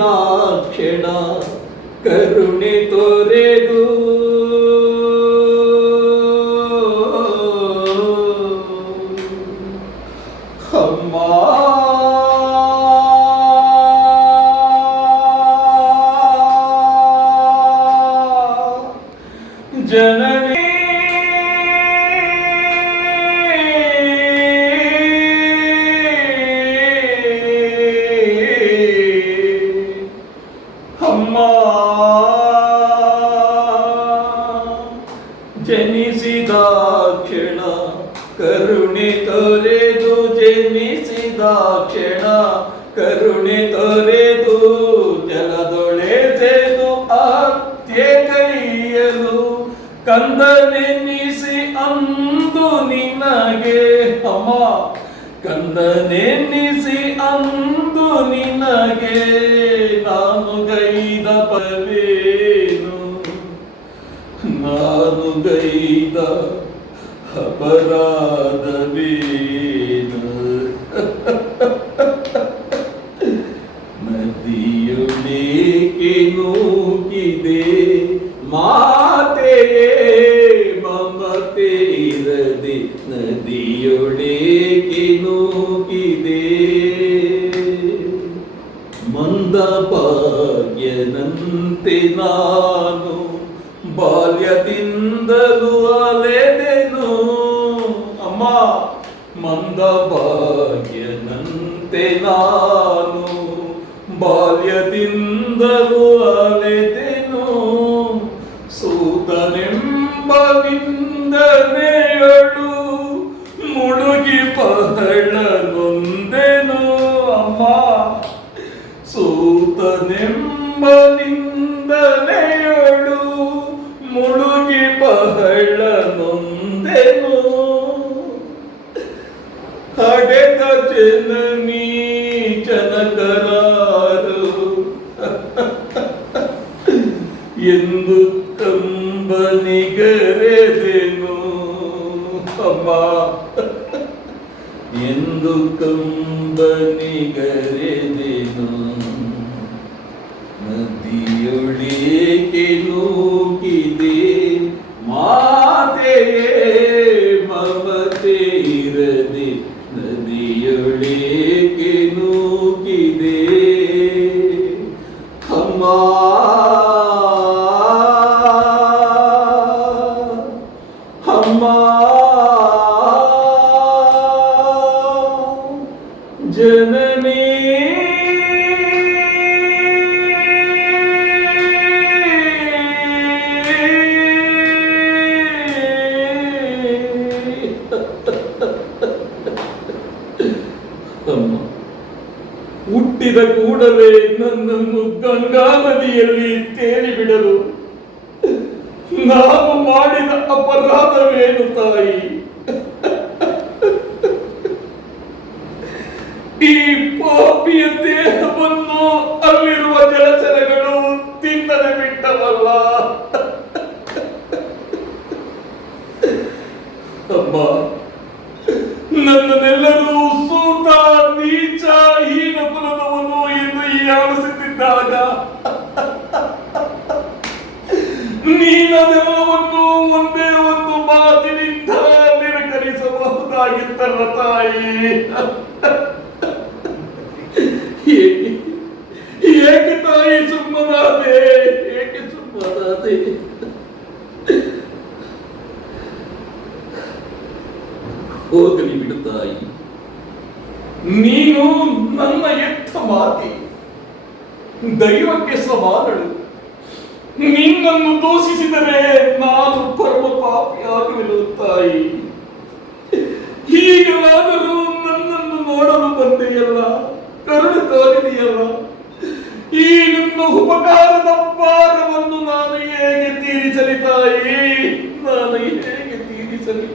ಜನಿಸಿದ ಕ್ಷಣ ಕರುಣೆ ತೊರೆದು ಅಮ್ಮ ಕರುಣೆ ತೊರೆದು ಜಲದೊಳೆಸೆದು ಆತ್ಯೆ ಕೈಯಲು ಕಂದನೆನ್ನಿಸಿ ಅಂದು ನಿನಗೆ, ಅಮ್ಮ, ಕಂದನೆನ್ನಿಸಿ ಅಂದು ನಿನಗೆ ನಾನು ಗೈದ ಪವೇನು ನಾನು ಗೈದ ಅಪರಾಧವೇನು? ನೂಕಿದೆ ಮಂದ ಭಾಗ್ಯನಂತೆ ನಾನು ಬಾಲ್ಯದಿಂದಲೂ ಅಲೆದೆನು. ಅಮ್ಮ ಮಂದ ಭಾಗ್ಯನಂತೆ ನಾನು ಬಾಲ್ಯದಿಂದಲೂ ಅಲೆದೆನು ನೊಂದೆನು ಹಡೆದ ಜನನೀ ಜನಕರಾರು ಎಂದು ಕಂಬನಿಗರೆದೆನು ಅಮ್ಮ ಎಂದು ಕಂಬನಿಗರೆದೆನು ಹುಟ್ಟಿದ ಕೂಡಲೇ ನನ್ನನ್ನು ಗಂಗಾ ನದಿಯಲ್ಲಿ ತೇಲಿ ಬಿಡಲು ನಾವು ಮಾಡಿದ ಅಪರಾಧವೇನು ತಾಯಿ? ಈ ಪಾಪಿಯ ದೇಹವನ್ನು ನಿರಾಕರಿಸಬಹುದಾಗಿತ್ತಲ್ಲ ತಾಯಿ ಏಕೆ ಏಕೆ ತಾಯಿ ಸುಮ್ಮನಾದೆ ಏಕೆ ಸುಮ್ಮನಾದೆ ಹೋಗಲಿ ಬಿಡು ತಾಯಿ ನೀನು ನನ್ನ ಎತ್ತ ಮಾತೆ ದೈವಕ್ಕೆ ಸಮಾನಳು ನಿನ್ನನ್ನು ದೂಷಿಸಿದರೆ ನಾನು ಪರಮ ಪಾಪಿಯಾಗುವೆನು ತಾಯಿ ತೋರಿದೆಯಲ್ಲ? ಈ ನಿಮ್ಮ ಉಪಕಾರದ ಭಾರವನ್ನು ನಾನು ಹೇಗೆ ತೀರಿಸಲಿ ತಾಯಿ? ನಾನು ಹೇಗೆ ತೀರಿಸಲಿ?